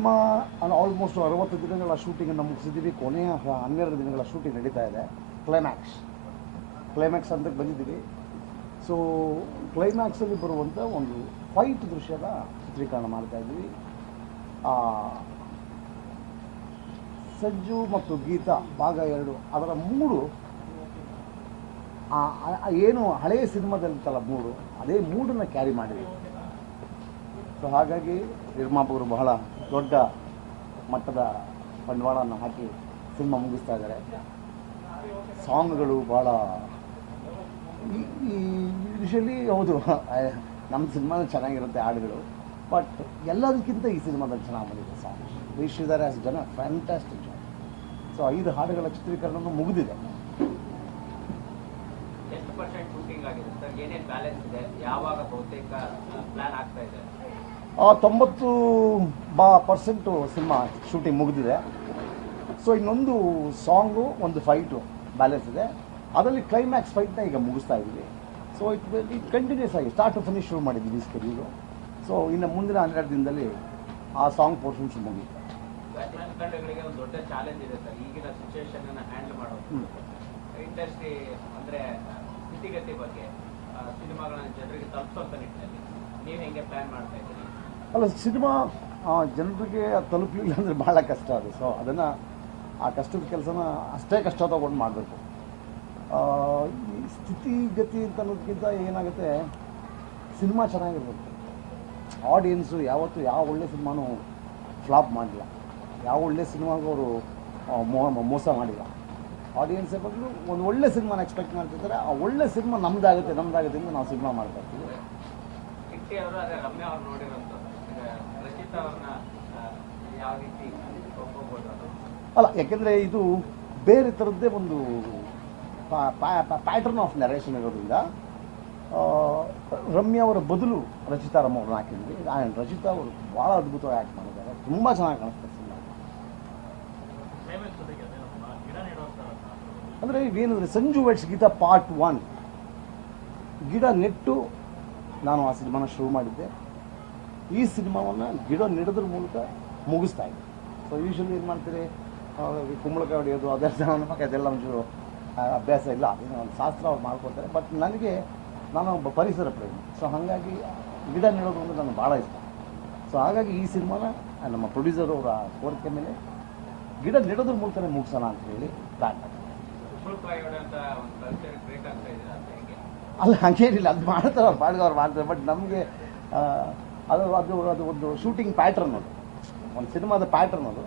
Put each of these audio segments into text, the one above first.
Cinema almost ಅರವತ್ತು ದಿನಗಳ ಶೂಟಿಂಗನ್ನು ಮುಗಿಸಿದ್ದೀವಿ ಕೊನೆಯ ಹನ್ನೆರಡು ದಿನಗಳ ಶೂಟಿಂಗ್ ನಡೀತಾ ಇದೆ. ಕ್ಲೈಮ್ಯಾಕ್ಸ್ ಕ್ಲೈಮ್ಯಾಕ್ಸ್ ಅಂತ ಬಂದಿದ್ದೀವಿ. ಸೊ ಕ್ಲೈಮ್ಯಾಕ್ಸಲ್ಲಿ ಬರುವಂಥ ಒಂದು ಫೈಟ್ ದೃಶ್ಯದ ಚಿತ್ರೀಕರಣ ಮಾಡ್ತಾ ಇದ್ದೀವಿ. ಸಜ್ಜು ಮತ್ತು ಗೀತಾ ಭಾಗ ಎರಡು. ಅದರ ಆ- ಏನು ಹಳೆಯ ಸಿನಿಮಾದಲ್ಲಿತ್ತಲ್ಲ ಮೂಡು ಅದೇ ಮೂಡನ್ನು ಕ್ಯಾರಿ ಮಾಡಿದ್ವಿ ಸೊ ಹಾಗಾಗಿ ನಿರ್ಮಾಪಕರು ಬಹಳ ದೊಡ್ಡ ಮಟ್ಟದ ಬಂಡವಾಳವನ್ನು ಹಾಕಿ ಸಿನಿಮಾ ಮುಗಿಸ್ತಾ ಇದ್ದಾರೆ. ಸಾಂಗ್ಗಳು ಭಾಳ ಯೂಶಲಿ ಹೌದು. ನಮ್ಮ ಸಿನಿಮಾದಲ್ಲಿ ಚೆನ್ನಾಗಿರುತ್ತೆ ಹಾಡುಗಳು. ಬಟ್ ಎಲ್ಲದಕ್ಕಿಂತ ಈ ಸಿನಿಮಾದಲ್ಲಿ ಚೆನ್ನಾಗಿ ಬಂದಿದೆ ಸಾಂಗ್ ವೀಕ್ಷಿಸಿದ್ದಾರೆ ಆಸ್ ಜನ ಫ್ಯಾಂಟಾಸ್ಟಿಕ್ ಜನ ಸೊ ಐದು ಹಾಡುಗಳ ಚಿತ್ರೀಕರಣ ಮುಗಿದಿದೆ. ಯಾವಾಗ ಬಹುತೇಕ ಪ್ಲಾನ್ ಆಗ್ತಾ ಇದೆ? ತೊಂಬತ್ತು ಬಾ ಪರ್ಸೆಂಟು ಸಿನಿಮಾ ಶೂಟಿಂಗ್ ಮುಗಿದಿದೆ. ಸೊ ಇನ್ನೊಂದು ಸಾಂಗು ಒಂದು ಫೈಟು ಬ್ಯಾಲೆನ್ಸ್ ಇದೆ. ಅದರಲ್ಲಿ ಕ್ಲೈಮ್ಯಾಕ್ಸ್ ಫೈಟ್ನ ಈಗ ಮುಗಿಸ್ತಾ ಇದ್ದೀವಿ. ಸೊ ಇಟ್ ಇಟ್ ಕಂಟಿನ್ಯೂಸ್ ಆಗಿ ಸ್ಟಾರ್ಟ್ ಟು ಫಿನಿಶ್ ಶುರು ಮಾಡಿದ್ದೀವಿ ಸ್ಕೆಡ್ಯೂಲು ಸೊ ಇನ್ನು ಮುಂದಿನ ಹನ್ನೆರಡು ದಿನದಲ್ಲಿ ಆ ಸಾಂಗ್ ಪೋರ್ಷನ್ಸ್ ಮುಗಿಯುತ್ತೆ. ದೊಡ್ಡ ಚಾಲೆಂಜ್ ಇದೆ ಸರ್. ಈಗಿನ ಸಿಚುವೇಶನ್ ಹ್ಯಾಂಡಲ್ ಮಾಡೋದು. ಇಂಡಸ್ಟ್ರಿ ಅಂದ್ರೆ ಸ್ಥಿತಿಗತಿ ಬಗ್ಗೆ ಸಿನಿಮಾಗಳನ್ನ ಜನರಿಗೆ ತಲುಪಿಸುವಂತ ನಿಟ್ಟಿನಲ್ಲಿ ನೀವು ಹೆಂಗೆ ಪ್ಲಾನ್ ಮಾಡ್ತಾ ಇದ್ದೀರಿ? ಅಲ್ಲ, ಸಿನಿಮಾ ಜನರಿಗೆ ತಲುಪಲಿಲ್ಲ ಅಂದರೆ ಭಾಳ ಕಷ್ಟ ಅದು. ಸೊ ಅದನ್ನು, ಆ ಕಷ್ಟದ ಕೆಲಸನ ಅಷ್ಟೇ ಕಷ್ಟ ತಗೊಂಡು ಮಾಡಬೇಕು. ಈ ಸ್ಥಿತಿಗತಿ ಅಂತ ಅನ್ನೋದಕ್ಕಿಂತ ಏನಾಗುತ್ತೆ, ಸಿನಿಮಾ ಚೆನ್ನಾಗಿರ್ಬೇಕು. ಆಡಿಯನ್ಸು ಯಾವತ್ತೂ ಯಾವ ಒಳ್ಳೆ ಸಿನಿಮಾನೂ ಫ್ಲಾಪ್ ಮಾಡಿಲ್ಲ. ಯಾವ ಒಳ್ಳೆ ಸಿನಿಮಾಗೂ ಅವರು ಮೋಸ ಮಾಡಿಲ್ಲ. ಆಡಿಯನ್ಸ್ ಯಾವಾಗಲೂ ಒಂದು ಒಳ್ಳೆ ಸಿನಿಮಾನ ಎಕ್ಸ್ಪೆಕ್ಟ್ ಮಾಡ್ತಿರ್ತಾರೆ. ಆ ಒಳ್ಳೆ ಸಿನಿಮಾ ನಮ್ದಾಗುತ್ತೆ ನಮ್ದಾಗುತ್ತೆ ಅಂತ ನಾವು ಸಿನಿಮಾ ಮಾಡ್ತಾ ಇರ್ತೀವಿ. ಅಲ್ಲ ಯಾಕೆಂದರೆ ಇದು ಬೇರೆ ಥರದ್ದೇ ಒಂದು ಪ್ಯಾಟರ್ನ್ ಆಫ್ ನರೇಷನ್ ಇರೋದ್ರಿಂದ ರಮ್ಯಾ ಅವರ ಬದಲು ರಚಿತಾ ರಮ್ಮ ಅವ್ರನ್ನ ಹಾಕಿದ್ವಿ. ಆ್ಯಂಡ್ ರಚಿತಾ ಅವರು ಭಾಳ ಅದ್ಭುತವಾಗಿ ಆ್ಯಕ್ಟ್ ಮಾಡಿದ್ದಾರೆ. ತುಂಬ ಚೆನ್ನಾಗಿ ಕಾಣಿಸ್ತಾರೆ ಸಿನಿಮಾ. ಅಂದರೆ ಏನಂದರೆ Sanju weds Geetha part one ಗಿಡ ನೆಟ್ಟು ನಾನು ಆ ಸಿನಿಮಾನ ಶುರು ಮಾಡಿದ್ದೆ. ಈ ಸಿನಿಮಾವನ್ನು ಗಿಡ ನೆಡೋದ್ರ ಮೂಲಕ ಮುಗಿಸ್ತಾ ಇದ್ದೆ ಸೊ ಯೂಶಲಿ ಏನು ಮಾಡ್ತೀರಿ? ಕುಂಬಳಕಾಯಿ ಹೊಡೆಯೋದು ಅದೆಲ್ಲ ನಮಗೆ ಅದೆಲ್ಲ ಒಂಚೂರು ಅಭ್ಯಾಸ ಇಲ್ಲ. ಏನೋ ಒಂದು ಶಾಸ್ತ್ರ ಅವ್ರು ಮಾಡ್ಕೊಳ್ತಾರೆ ಬಟ್ ನನಗೆ ನಾನು ಒಬ್ಬ ಪರಿಸರ ಪ್ರೇಮಿ. ಸೊ ಹಾಗಾಗಿ ಗಿಡ ನೆಡೋದು ಅಂದರೆ ನನಗೆ ಭಾಳ ಇಷ್ಟ. ಸೊ ಹಾಗಾಗಿ ಈ ಸಿನಿಮಾನ ನಮ್ಮ ಪ್ರೊಡ್ಯೂಸರ್ ಅವರ ಕೋರಿಕೆ ಮೇಲೆ ಗಿಡ ನೆಡೋದ್ರ ಮೂಲಕನೇ ಮುಗಿಸೋಣ ಅಂತ ಹೇಳಿ ಪ್ಲ್ಯಾನ್ ಅಲ್ಲ ಹಂಗೇನಿಲ್ಲ. ಅದು ಮಾಡ್ತಾರೆ ಅವ್ರು ಮಾಡಿದವ್ರು ಅವ್ರು ಮಾಡ್ತಾರೆ. ಬಟ್ ನಮಗೆ ಅದು ಅದು ಅದು ಒಂದು ಶೂಟಿಂಗ್ ಪ್ಯಾಟ್ರನ್ ಅದು. ಒಂದು ಸಿನಿಮಾದ ಪ್ಯಾಟ್ರನ್ ಅದು.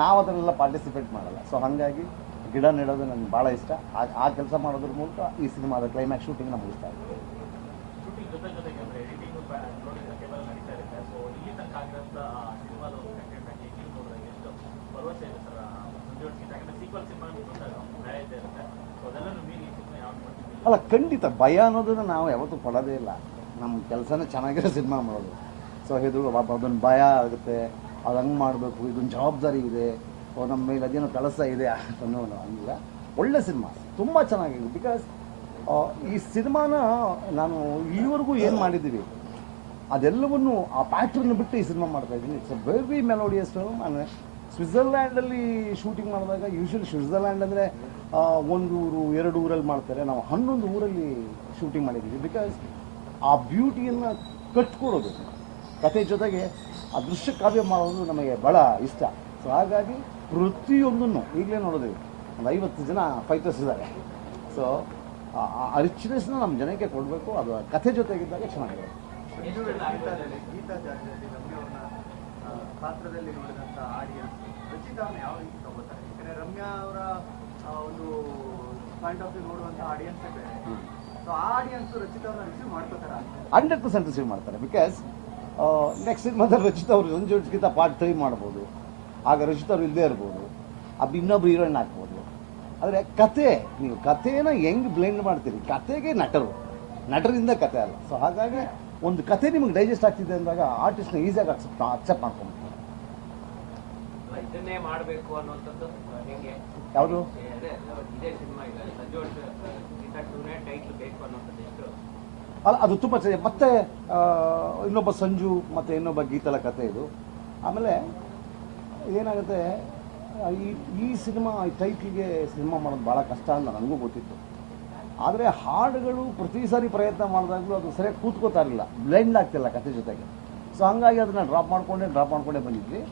ನಾವು ಅದನ್ನೆಲ್ಲ ಪಾರ್ಟಿಸಿಪೇಟ್ ಮಾಡಲ್ಲ. ಸೊ ಹಾಗಾಗಿ ಗಿಡ ನೆಡೋದು ನನಗೆ ಭಾಳ ಇಷ್ಟ. ಆ ಕೆಲಸ ಮಾಡೋದ್ರ ಮೂಲಕ ಈ ಸಿನಿಮಾದ ಕ್ಲೈಮ್ಯಾಕ್ಸ್ ಶೂಟಿಂಗ್ನ ಮುಗಿಸ್ತಾ ಇದ್ದೀವಿ ಶೂಟಿಂಗ್ ನಮಗೆ ಇಷ್ಟ ಆಗುತ್ತೆ ಅಲ್ಲ ಖಂಡಿತ ಭಯ ಅನ್ನೋದನ್ನು ನಾವು ಯಾವತ್ತೂ ಪಡೋದೇ ಇಲ್ಲ. ನಮ್ಮ ಕೆಲಸನೇ ಚೆನ್ನಾಗಿರೋ ಸಿನಿಮಾ ಮಾಡೋದು. ಸೊ ಇದು ಅದೊಂದು ಭಯ ಆಗುತ್ತೆ. ಅದು ಹಂಗೆ ಮಾಡಬೇಕು. ಇದೊಂದು ಜವಾಬ್ದಾರಿ ಇದೆ. ನಮ್ಮ ಮೇಲೆ ಅದೇನೋ ಕೆಲಸ ಇದೆ ಅನ್ನೋ ಹಂಗಿಲ್ಲ. ಒಳ್ಳೆ ಸಿನಿಮಾ. ತುಂಬ ಚೆನ್ನಾಗಿದೆ. ಬಿಕಾಸ್ ಈ ಸಿನಿಮಾನ ನಾನು ಈವರೆಗೂ ಏನು ಮಾಡಿದ್ದೀವಿ, ಅದೆಲ್ಲವನ್ನು ಆ ಪ್ಯಾಟ್ರನ್ನ ಬಿಟ್ಟು ಈ ಸಿನಿಮಾ ಮಾಡ್ತಾ ಇದ್ದೀನಿ. It's a very melodious film ಅಂದರೆ ಸ್ವಿಟ್ಜರ್ಲ್ಯಾಂಡಲ್ಲಿ ಶೂಟಿಂಗ್ ಮಾಡಿದಾಗ ಯೂಶಲಿ ಸ್ವಿಟ್ಜರ್ಲ್ಯಾಂಡ್ ಅಂದರೆ ಒಂದು ಊರು, ಎರಡು ಊರಲ್ಲಿ ಮಾಡ್ತಾರೆ. ನಾವು ಹನ್ನೊಂದು ಊರಲ್ಲಿ ಶೂಟಿಂಗ್ ಮಾಡಿದ್ದೀವಿ. ಬಿಕಾಸ್ ಆ ಬ್ಯೂಟಿಯನ್ನು ಕಟ್ಕೊಡೋದು. ಕತೆ ಜೊತೆಗೆ ಆ ದೃಶ್ಯ ಕಾವ್ಯ ಮಾಡೋದು ನಮಗೆ ಭಾಳ ಇಷ್ಟ. ಸೊ ಹಾಗಾಗಿ ಪ್ರತಿಯೊಂದನ್ನು ಈಗಲೇ ನೋಡೋದು. ಒಂದು ಐವತ್ತು ಜನ ಫೈಟರ್ಸ್ ಇದ್ದಾರೆ. ಸೊ ಆ ರಿಚ್ನೆಸ್ನ ನಮ್ಮ ಜನಕ್ಕೆ ಕೊಡಬೇಕು. ಅದು ಕಥೆ ಜೊತೆಗಿದ್ದಾಗ ಚೆನ್ನಾಗಿದೆ. ಪಾತ್ರದಲ್ಲಿ ನೋಡಿದಂಥ ಆಡಿಯನ್ಸ್ ರಚಿತಾವ್ರನ್ನ ಯಾವ ರೀತಿ ತಗೋತಾರೆ ಯಾಕಂದ್ರೆ ರಮ್ಯಾ ಅವರ ಒಂದು ಪಾಯಿಂಟ್ ಆಫ್ ವ್ಯೂ ನೋಡುವಂಥ ಆಡಿಯನ್ಸೇ ಬೇರೆ ಸೊ ಆ ಆಡಿಯನ್ಸ್ ರಚಿತಾವ್ರನ್ನ ರಿಸೀವ್ ಮಾಡ್ಕೋತಾರ ಹಂಡ್ರೆಡ್ ಪರ್ಸೆಂಟ್ ರಿಸೀವ್ ಮಾಡ್ತಾರೆ. ಬಿಕಾಸ್ ನೆಕ್ಸ್ಟ್ ಸಿನಿಮಾದಲ್ಲಿ ರಚಿತ ಅವರು ಸಂಜೋಡ್ಸ್ಗಿಂತ ಪಾರ್ಟ್ ತ್ರೀ ಮಾಡ್ಬೋದು. ಆಗ ರಚಿತ ಅವರು ಇಲ್ಲದೇ ಇರ್ಬೋದು. ಅದು ಇನ್ನೊಬ್ರು ಹೀರೋಯಿನ್ ಹಾಕ್ಬೋದು ಆದರೆ ಕತೆ ನೀವು ಕಥೆನ ಹೆಂಗೆ ಬ್ಲೆಂಡ್ ಮಾಡ್ತೀರಿ? ಕತೆಗೆ ನಟರು. ನಟರಿಂದ ಕತೆ ಅಲ್ಲ. ಸೊ ಹಾಗಾಗಿ ಒಂದು ಕತೆ ನಿಮಗೆ ಡೈಜೆಸ್ಟ್ ಆಗ್ತಿದೆ ಅಂದಾಗ ಆರ್ಟಿಸ್ಟ್ನ ಈಸಿಯಾಗಿ ಅಕ್ಸೆಪ್ಟ್ ಅಕ್ಸೆಪ್ಟ್ ಮಾಡ್ಕೊಂಡು ಇದನ್ನೇ ಮಾಡಬೇಕು ಯಾವುದು? ಅಲ್ಲ, ಅದು ತುಂಬ ಚೆನ್ನಾಗಿ ಮತ್ತೆ ಇನ್ನೊಬ್ಬ ಸಂಜು ಮತ್ತು ಇನ್ನೊಬ್ಬ ಗೀತಲ ಕತೆ ಇದು. ಆಮೇಲೆ ಏನಾಗುತ್ತೆ ಈ ಈ ಸಿನಿಮಾ, ಈ ಟೈಟ್ಲಿಗೆ ಸಿನಿಮಾ ಮಾಡೋದು ಭಾಳ ಕಷ್ಟ ಅಂತ ನನಗೂ ಗೊತ್ತಿತ್ತು. ಆದರೆ ಹಾಡುಗಳು ಪ್ರತಿ ಸಾರಿ ಪ್ರಯತ್ನ ಮಾಡಿದಾಗಲೂ ಅದು ಸರಿಯಾಗಿ ಕೂತ್ಕೋತಾ ಇರಲಿಲ್ಲ. ಬ್ಲೆಂಡ್ ಆಗ್ತಿಲ್ಲ ಕತೆ ಜೊತೆಗೆ. ಸೊ ಹಂಗಾಗಿ ಅದನ್ನು ಡ್ರಾಪ್ ಮಾಡಿಕೊಂಡೆ ಡ್ರಾಪ್ ಮಾಡಿಕೊಂಡೆ ಬಂದಿದ್ವಿ.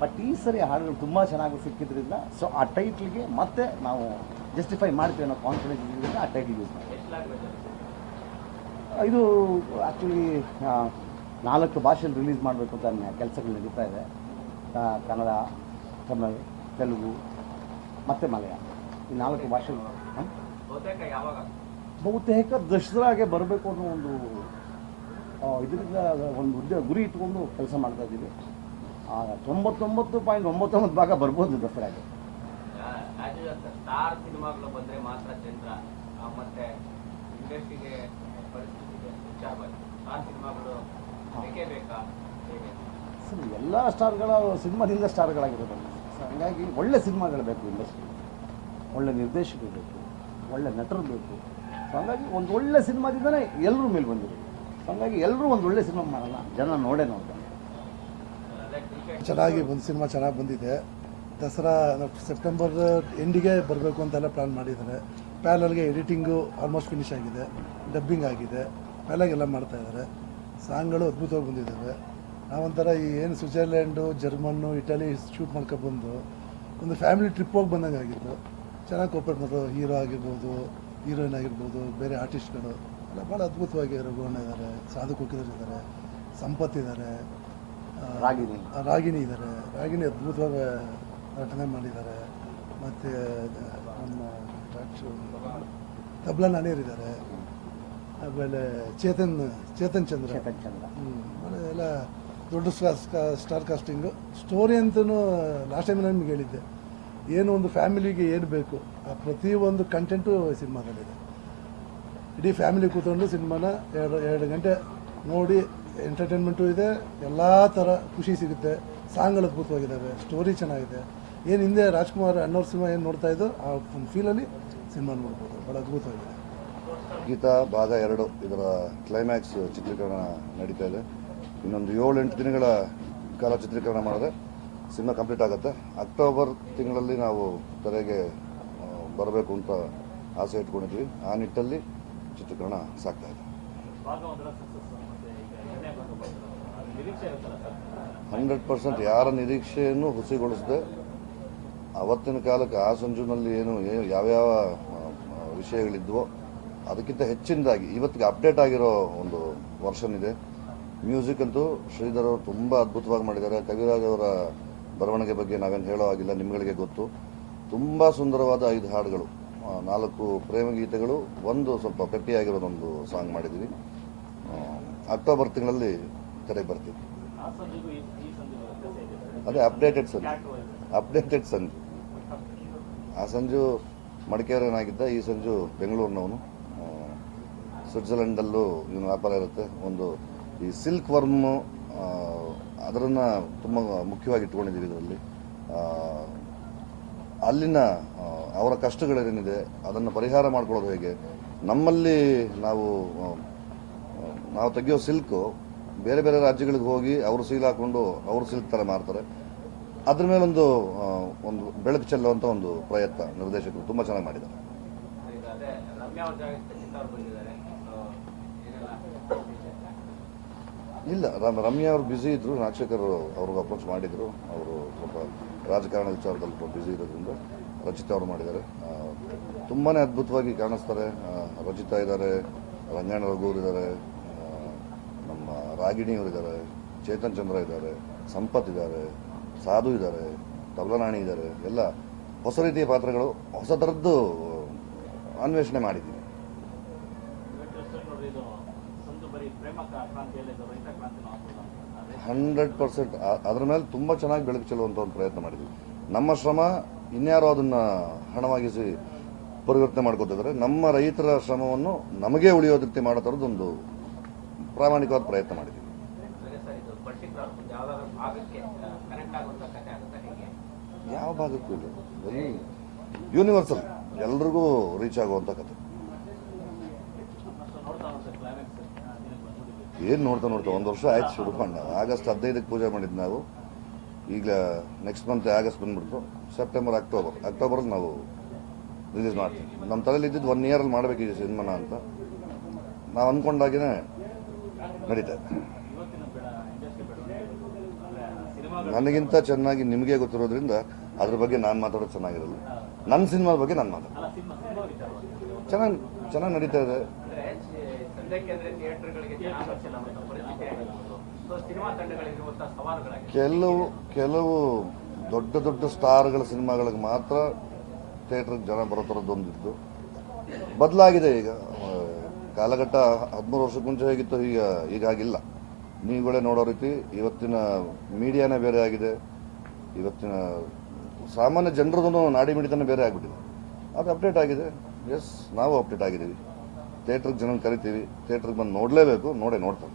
ಬಟ್ ಈ ಸರಿ ಹಾಡುಗಳು ತುಂಬ ಚೆನ್ನಾಗಿ ಸಿಕ್ಕಿದ್ರಿಂದ ಸೊ ಆ ಟೈಟ್ಲಿಗೆ ಮತ್ತೆ ನಾವು ಜಸ್ಟಿಫೈ ಮಾಡ್ತೀವಿ ಅನ್ನೋ ಕಾನ್ಫಿಡೆನ್ಸ್ ಆ ಟೈಟ್ಲ್ ಯೂಸ್ ಮಾಡಿ ಇದು ಆ್ಯಕ್ಚುಲಿ ನಾಲ್ಕು ಭಾಷೆಯಲ್ಲಿ ರಿಲೀಸ್ ಮಾಡಬೇಕು ಅಂತ ಕೆಲಸಗಳು ನಡೀತಾ ಇದೆ. ಕನ್ನಡ, ತಮಿಳ್, ತೆಲುಗು, ಮತ್ತು ಮಲಯಾಳ. ಈ ನಾಲ್ಕು ಭಾಷೆ? ಬಹುತೇಕ ದಸರಾಗೆ ಬರಬೇಕು ಅನ್ನೋ ಒಂದು ಇದರಿಂದ ಒಂದು ಉದ್ಯೋಗ ಗುರಿ ಇಟ್ಕೊಂಡು ಕೆಲಸ ಮಾಡ್ತಾ ಇದ್ದೀವಿ. ತೊಂಬತ್ತೊಂಬತ್ತು ಪಾಯಿಂಟ್ ಒಂಬತ್ತೊಂಬತ್ತು ಭಾಗ ಬರ್ಬೋದು ದಸರಾಗೆ. ಸ್ಟಾರ್ ಸಿನಿಮಾಗಳು ಬಂದರೆ ಮಾತ್ರ ಚಂದ್ರ. ಮತ್ತೆ ಇಂಡಸ್ಟ್ರಿಗೆ ಸಿನಿಮಾಗಳು ಸರ್ ಎಲ್ಲ ಸ್ಟಾರ್ಗಳು ಸಿನಿಮಾದಿಂದ ಸ್ಟಾರ್ಗಳಾಗಿರೋದು ಸೊ ಹಂಗಾಗಿ ಒಳ್ಳೆ ಸಿನಿಮಾಗಳು ಬೇಕು ಇಂಡಸ್ಟ್ರಿ ಒಳ್ಳೆ ನಿರ್ದೇಶಕರು ಬೇಕು. ಒಳ್ಳೆ ನಟರು ಬೇಕು. ಸೊ ಹಂಗಾಗಿ ಒಂದು ಒಳ್ಳೆ ಸಿನಿಮಾದಿಂದನೇ ಎಲ್ಲರೂ ಮೇಲೆ ಬಂದಿರೋದು ಸೊ ಹಂಗಾಗಿ ಎಲ್ಲರೂ ಒಂದು ಒಳ್ಳೆ ಸಿನಿಮಾ ಮಾಡಲ್ಲ. ಜನ ನೋಡೇ ನೋಡ್ತಾರೆ. ಚೆನ್ನಾಗಿ ಒಂದು ಸಿನಿಮಾ ಚೆನ್ನಾಗಿ ಬಂದಿದೆ. ದಸರಾ ಸೆಪ್ಟೆಂಬರ್ ಎಂಡಿಗೆ ಬರಬೇಕು ಅಂತೆಲ್ಲ ಪ್ಲ್ಯಾನ್ ಮಾಡಿದ್ದಾರೆ. ಪ್ಯಾಲಲ್ಗೆ ಎಡಿಟಿಂಗು ಆಲ್ಮೋಸ್ಟ್ ಫಿನಿಶ್ ಆಗಿದೆ. ಡಬ್ಬಿಂಗ್ ಆಗಿದೆ. ಪ್ಯಾಲಾಗೆಲ್ಲ ಮಾಡ್ತಾ ಇದ್ದಾರೆ. ಸಾಂಗ್ಗಳು ಅದ್ಭುತವಾಗಿ ಬಂದಿದ್ದಾವೆ. ನಾವೊಂಥರ ಈ ಏನು ಸ್ವಿಟ್ಜರ್ಲ್ಯಾಂಡು ಜರ್ಮನ್ನು ಇಟಲಿ ಶೂಟ್ ಮಾಡ್ಕೊಬಂದು ಒಂದು ಫ್ಯಾಮಿಲಿ ಟ್ರಿಪ್ ಹೋಗಿ ಬಂದಂಗೆ ಆಗಿತ್ತು. ಚೆನ್ನಾಗಿ ಕೋಪರೇಟ್ ಮಾಡೋದು ಹೀರೋ ಆಗಿರ್ಬೋದು ಹೀರೋಯಿನ್ ಆಗಿರ್ಬೋದು ಬೇರೆ ಆರ್ಟಿಸ್ಟ್ಗಳು ಎಲ್ಲ ಭಾಳ ಅದ್ಭುತವಾಗಿ ರಘುವಣ್ಣ ಇದ್ದಾರೆ ಸಾಧು ಕೋಕಿದರ್ ಇದ್ದಾರೆ ಸಂಪತ್ ಇದ್ದಾರೆ ರಾಗಿಣಿ. ರಾಗಿಣಿ ಇದ್ದಾರೆ. ರಾಗಿಣಿ ಅದ್ಭುತವಾಗಿ ನಟನೆ ಮಾಡಿದ್ದಾರೆ. ಮತ್ತು ನಮ್ಮ ತಬ್ಲಾ ನಾನೇರ್ ಇದ್ದಾರೆ. ಆಮೇಲೆ ಚೇತನ್ ಚೇತನ್ ಚಂದ್ರ. ಚೇತನ್ ಚಂದ್ರ. ಆಮೇಲೆ ಎಲ್ಲ ದೊಡ್ಡ ಸ್ಟಾರ್ ಸ್ಟಾರ್ ಕಾಸ್ಟಿಂಗು. ಸ್ಟೋರಿ ಅಂತಲೂ ಲಾಸ್ಟ್ ಟೈಮ್ ನಿಮ್ಗೆ ಹೇಳಿದ್ದೆ. ಏನು ಒಂದು ಫ್ಯಾಮಿಲಿಗೆ ಏನು ಬೇಕು? ಆ ಪ್ರತಿಯೊಂದು ಕಂಟೆಂಟು ಸಿನಿಮಾದಲ್ಲಿದೆ. ಇಡೀ ಫ್ಯಾಮಿಲಿ ಕೂತ್ಕೊಂಡು ಸಿನಿಮಾನ ಎರಡು ಎರಡು ಗಂಟೆ ನೋಡಿ ಎಂಟರ್ಟೈನ್ಮೆಂಟು ಇದೆ. ಎಲ್ಲ ಥರ ಖುಷಿ ಸಿಗುತ್ತೆ. ಸಾಂಗ್ಗಳು ಅದ್ಭುತವಾಗಿದ್ದಾವೆ ಸ್ಟೋರಿ ಚೆನ್ನಾಗಿದೆ. ಏನು ಹಿಂದೆ ರಾಜ್ಕುಮಾರ್ ಅಣ್ಣವ್ರ ಸಿನಿಮಾ ಏನು ನೋಡ್ತಾ ಇದ್ದೋ ಆ ಒಂದು ಫೀಲಲ್ಲಿ ಸಿನಿಮಾ ನೋಡ್ಬೋದು. ಭಾಳ ಅದ್ಭುತವಾಗಿದೆ. ಗೀತಾ ಭಾಗ ಎರಡು ಇದರ ಕ್ಲೈಮ್ಯಾಕ್ಸ್ ಚಿತ್ರೀಕರಣ ನಡೀತಾ ಇದೆ. ಇನ್ನೊಂದು ಏಳು ಎಂಟು ದಿನಗಳ ಕಾಲ ಚಿತ್ರೀಕರಣ ಮಾಡಿದ್ರೆ ಸಿನಿಮಾ ಕಂಪ್ಲೀಟ್ ಆಗುತ್ತೆ. ಅಕ್ಟೋಬರ್ ತಿಂಗಳಲ್ಲಿ ನಾವು ತೆರೆಗೆ ಬರಬೇಕು ಅಂತ ಆಸೆ ಇಟ್ಕೊಂಡಿದ್ವಿ ಆ ನಿಟ್ಟಲ್ಲಿ ಚಿತ್ರೀಕರಣ ಸಾಕ್ತಾ ಇದೆ. ಹಂಡ್ರೆಡ್ ಪರ್ಸೆಂಟ್ ಯಾರ ನಿರೀಕ್ಷೆಯನ್ನು ಹುಸಿಗೊಳಿಸದೆ ಅವತ್ತಿನ ಕಾಲಕ್ಕೆ ಆ ಸಂಜುನಲ್ಲಿ ಏನು ಯಾವ್ಯಾವ ವಿಷಯಗಳಿದ್ವೋ ಅದಕ್ಕಿಂತ ಹೆಚ್ಚಿನದಾಗಿ ಇವತ್ತಿಗೆ ಅಪ್ಡೇಟ್ ಆಗಿರೋ ಒಂದು ವರ್ಷನ್ ಇದೆ. ಮ್ಯೂಸಿಕ್ ಅಂತೂ ಶ್ರೀಧರ್ ಅವರು ತುಂಬ ಅದ್ಭುತವಾಗಿ ಮಾಡಿದ್ದಾರೆ. ಕವಿರಾಜ್ ಅವರ ಬರವಣಿಗೆ ಬಗ್ಗೆ ನಾವೇನು ಹೇಳೋ ಆಗಿಲ್ಲ ನಿಮ್ಗಳಿಗೆ ಗೊತ್ತು. ತುಂಬ ಸುಂದರವಾದ ಐದು ಹಾಡುಗಳು ನಾಲ್ಕು ಪ್ರೇಮ ಗೀತೆಗಳು, ಒಂದು ಸ್ವಲ್ಪ ಪೆಟ್ಟಿಯಾಗಿರೋದೊಂದು ಸಾಂಗ್ ಮಾಡಿದ್ದೀವಿ ಅಕ್ಟೋಬರ್ ತಿಂಗಳಲ್ಲಿ ತೆರೆಗೆ ಬರ್ತೀವಿ ಅದೇ ಅಪ್ಡೇಟೆಡ್ ಸಂಜು. ಅಪ್ಡೇಟೆಡ್ ಸಂಜು. ಆ ಸಂಜು ಮಡಿಕೇರಿನಾಗಿದ್ದ ಈ ಸಂಜು ಬೆಂಗಳೂರಿನವನು. ಸ್ವಿಟ್ಜರ್ಲೆಂಡಲ್ಲೂ ಇವನು ವ್ಯಾಪಾರ ಇರುತ್ತೆ. ಒಂದು ಈ ಸಿಲ್ಕ್ ವರ್ಮ್ ಅದರನ್ನು ತುಂಬ ಮುಖ್ಯವಾಗಿ ಇಟ್ಕೊಂಡಿದ್ದೀವಿ ಇದರಲ್ಲಿ. ಅಲ್ಲಿನ ಅವರ ಕಷ್ಟಗಳೇನಿದೆ, ಅದನ್ನು ಪರಿಹಾರ ಮಾಡ್ಕೊಳ್ಳೋದು ಹೇಗೆ? ನಮ್ಮಲ್ಲಿ ನಾವು ನಾವು ತೆಗೆಯೋ ಸಿಲ್ಕು ಬೇರೆ ಬೇರೆ ರಾಜ್ಯಗಳಿಗೆ ಹೋಗಿ ಅವರು ಸೀಲ್ ಹಾಕ್ಕೊಂಡು ಅವರು ಸಿಲ್ಕ್ ಥರ ಮಾರ್ತಾರೆ. ಅದ್ರ ಮೇಲೊಂದು ಒಂದು ಬೆಳಕು ಚೆಲ್ಲುವಂಥ ಒಂದು ಪ್ರಯತ್ನ ನಿರ್ದೇಶಕರು ತುಂಬ ಚೆನ್ನಾಗಿ ಮಾಡಿದ್ದಾರೆ ಈಗ ಅದೇ ರಮ್ಯಾ ಅವ್ರ ಜಾಗಕ್ಕೆ ಚಿತ್ರ ಅವ್ರು ಬಂದಿದ್ದಾರೆ So, ಏನೆಲ್ಲ ಇಲ್ಲ ರಮ್ ರಮ್ಯಾ ಅವರು ಬ್ಯುಸಿ ಇದ್ರು, ರಾಜಶೇಖರ್ ಅವ್ರಿಗೆ ಅಪ್ರೋಚ್ ಮಾಡಿದ್ರು. ಅವರು ಸ್ವಲ್ಪ ರಾಜಕಾರಣ ವಿಚಾರದಲ್ಲಿ ಸ್ವಲ್ಪ ಬ್ಯುಸಿ ಇರೋದ್ರಿಂದ ರಚಿತಾ ಅವರು ಮಾಡಿದ್ದಾರೆ. ತುಂಬಾ ಅದ್ಭುತವಾಗಿ ಕಾಣಿಸ್ತಾರೆ. ರಚಿತಾ ಇದ್ದಾರೆ ರಂಗಾಯಣ ರಘುವರು ಇದ್ದಾರೆ ನಮ್ಮ ರಾಗಿಣಿ ಇದ್ದಾರೆ, ಚೇತನ್ ಚಂದ್ರ ಇದ್ದಾರೆ, ಸಂಪತ್ ಇದ್ದಾರೆ, ಸಾಧು ಇದ್ದಾರೆ, ತಬಲನಾಣಿ ಇದ್ದಾರೆ. ಎಲ್ಲ ಹೊಸ ರೀತಿಯ ಪಾತ್ರಗಳು, ಹೊಸ ಥರದ್ದು ಅನ್ವೇಷಣೆ ಮಾಡಿದ್ದೀವಿ ಹಂಡ್ರೆಡ್ ಪರ್ಸೆಂಟ್ ಅದ್ರ ಮೇಲೆ ತುಂಬ ಚೆನ್ನಾಗಿ ಬೆಳಕು ಚೆಲ್ಲುವಂಥ ಒಂದು ಪ್ರಯತ್ನ ಮಾಡಿದ್ವಿ. ನಮ್ಮ ಶ್ರಮ ಇನ್ಯಾರೋ ಅದನ್ನು ಹಣವಾಗಿಸಿ ಪರಿವರ್ತನೆ ಮಾಡ್ಕೋತಿದ್ದಾರೆ. ನಮ್ಮ ರೈತರ ಶ್ರಮವನ್ನು ನಮಗೆ ರೀತಿ ಮಾಡೋ ಪ್ರಾಮಾಣಿಕವಾದ ಪ್ರಯತ್ನ ಮಾಡಿದ್ವಿ. ಯಾವ ಭಾಗಕ್ಕೂ ಇಲ್ಲ. ಯೂನಿವರ್ಸಲ್ ಎಲ್ರಿಗೂ ರೀಚ್ ಆಗುವಂಥ ಕಥೆ ಅಷ್ಟು ನೋಡ್ತಾ ಸರ್ ಕ್ಲೈಮ್ಯಾಕ್ಸ್ ದಿನಕ್ಕೆ ಬಂದ್ಬಿಟ್ಟಿದೆ ಏನು ನೋಡ್ತಾ ನೋಡ್ತಾ ಒಂದು ವರ್ಷ ಆಯ್ತು ಶುರು ಆಗಸ್ಟ್ ಹದಿನೈದಕ್ಕೆ ಪೂಜೆ ಮಾಡಿದ್ದು ನಾವು. ಈಗ ನೆಕ್ಸ್ಟ್ ಮಂತ್ ಆಗಸ್ಟ್ ಬಂದ್ಬಿಡ್ತು. ಸೆಪ್ಟೆಂಬರ್ ಅಕ್ಟೋಬರ್ ಅಕ್ಟೋಬರಲ್ಲಿ ನಾವು ರಿಲೀಸ್ ಮಾಡ್ತೀವಿ. ನಮ್ಮ ತಲೆಯಲ್ಲಿ ಇದ್ದಿದ್ದು ಒನ್ ಇಯರಲ್ಲಿ ಮಾಡಬೇಕಿದೆ ಸಿನಿಮಾನ ಅಂತ. ನಾವು ಅಂದ್ಕೊಂಡಾಗೇ ನಡೀತಾ ನನಗಿಂತ ಚೆನ್ನಾಗಿ ನಿಮಗೆ ಗೊತ್ತಿರೋದ್ರಿಂದ ಅದ್ರ ಬಗ್ಗೆ ನಾನು ಮಾತಾಡೋದು ಚೆನ್ನಾಗಿರಲ್ಲ. ನನ್ನ ಸಿನಿಮಾದ ಬಗ್ಗೆ ನಾನು ಮಾತಾಡೋದು. ಚೆನ್ನಾಗಿ ಚೆನ್ನಾಗಿ ನಡೀತಾ ಇದೆ. ಕೆಲವು ಕೆಲವು ದೊಡ್ಡ ದೊಡ್ಡ ಸ್ಟಾರ್ಗಳ ಸಿನಿಮಾಗಳಿಗೆ ಮಾತ್ರ ಥಿಯೇಟ್ರಿಗೆ ಜನ ಬರೋ ಥರದ್ದೊಂದಿದ್ದು ಬದಲಾಗಿದೆ ಈಗ. ಕಾಲಘಟ್ಟ ಹದಿಮೂರು ವರ್ಷಕ್ಕೆ ಮುಂಚೆ ಹೇಗಿತ್ತು, ಈಗ, ಈಗಾಗಿಲ್ಲ. ನೀವುಗಳೇ ನೋಡೋ ರೀತಿ ಇವತ್ತಿನ ಮೀಡಿಯಾನೇ ಬೇರೆ ಆಗಿದೆ. ಇವತ್ತಿನ ಸಾಮಾನ್ಯ ಜನರದೂ ನಾಡಿ ಮಿಡಿತನೇ ಬೇರೆ ಆಗಿಬಿಟ್ಟಿದೆ. ಅದು ಅಪ್ಡೇಟ್ ಆಗಿದೆ. ಎಸ್ ನಾವು ಅಪ್ಡೇಟ್ ಆಗಿದ್ದೀವಿ. ಥಿಯೇಟ್ರಿಗೆ ಜನ ಕರಿತೀವಿ ಥಿಯೇಟ್ರಿಗೆ ಬಂದು ನೋಡಲೇಬೇಕು ನೋಡೇ ನೋಡ್ತಾರೆ.